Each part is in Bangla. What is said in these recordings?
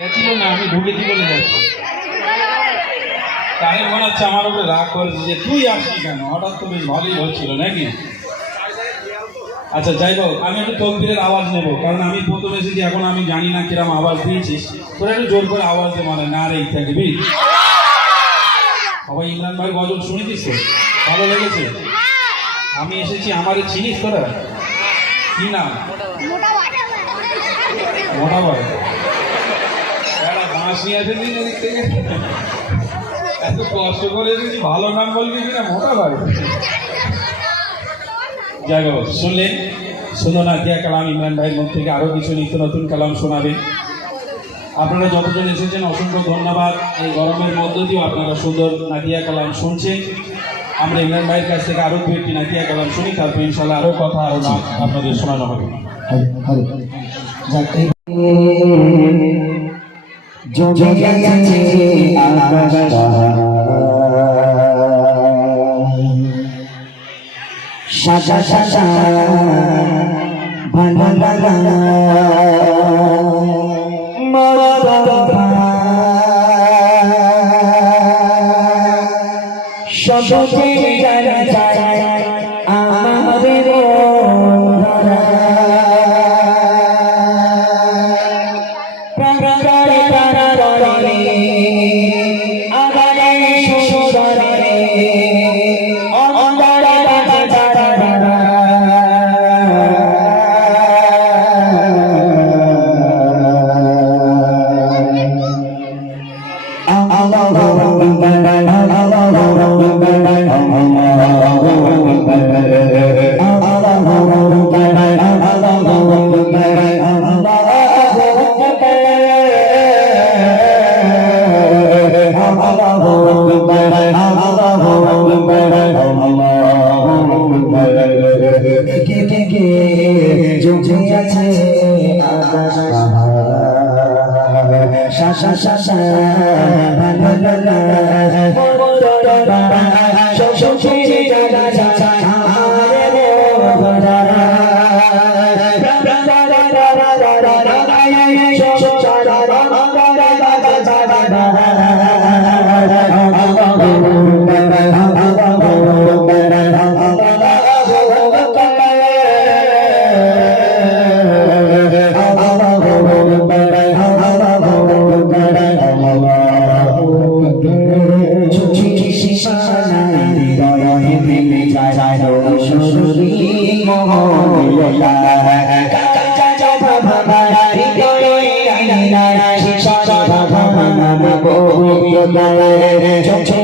না আমি ঢুকেছি বলে যাচ্ছি। তাই মনে হচ্ছে আমার উপরে রাগ করেছে যে তুই আসলি কেন? হঠাৎ তো বেশ ভালোই হচ্ছিল নাকি? আচ্ছা যাই হোক আমি একটু তকবিরের আওয়াজ নেব কারণ আমি প্রথম এসেছি এখন আমি জানি না কিরম আওয়াজ দিয়েছিস। তোরা একটু জোর করে আওয়াজ দে মানে না রে থাকবি সবাই ইমরান ভাই গজল শুনেছিস ভালো লেগেছে? আমি এসেছি আমারে চিনিস তোরা? কি নাম? মোটা ভাই বাঁশ নিয়ে এসেছিস এদিক থেকে। এত কষ্ট করে এসেছি, ভালো নাম বলবি কিনা? মোটা ভাই। যাই হোক, শুনলেন? সুন্দর নাতিয়া কালাম ইমরান ভাইয়ের মুখ থেকে আরও কিছু নিত্য নতুন কালাম শোনাবেন আপনারা যতজন এসেছেন, অসংখ্য ধন্যবাদ। এই গরমের মধ্য দিয়েও আপনারা সুন্দর নাতিয়া কালাম শুনছেন। আমরা ইমরান ভাইয়ের কাছ থেকে আরও দু একটি নাতিয়া কালাম শুনি, তারপর ইনশাল্লাহ আরও কথা আরও আপনাদের শোনানো হবে। জমে গেছে আকাশটা সাদা সাদা ভালো লাগা সবচে জানা সা সা সা সা নিশানায় দয় মেলে যায় সরুরি মোহলা চঞ্চল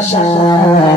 shasha,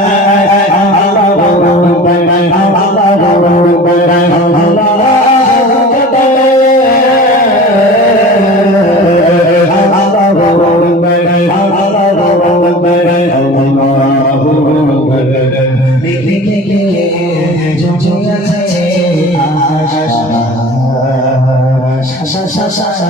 জুজিয়াছে আশা আশা আশা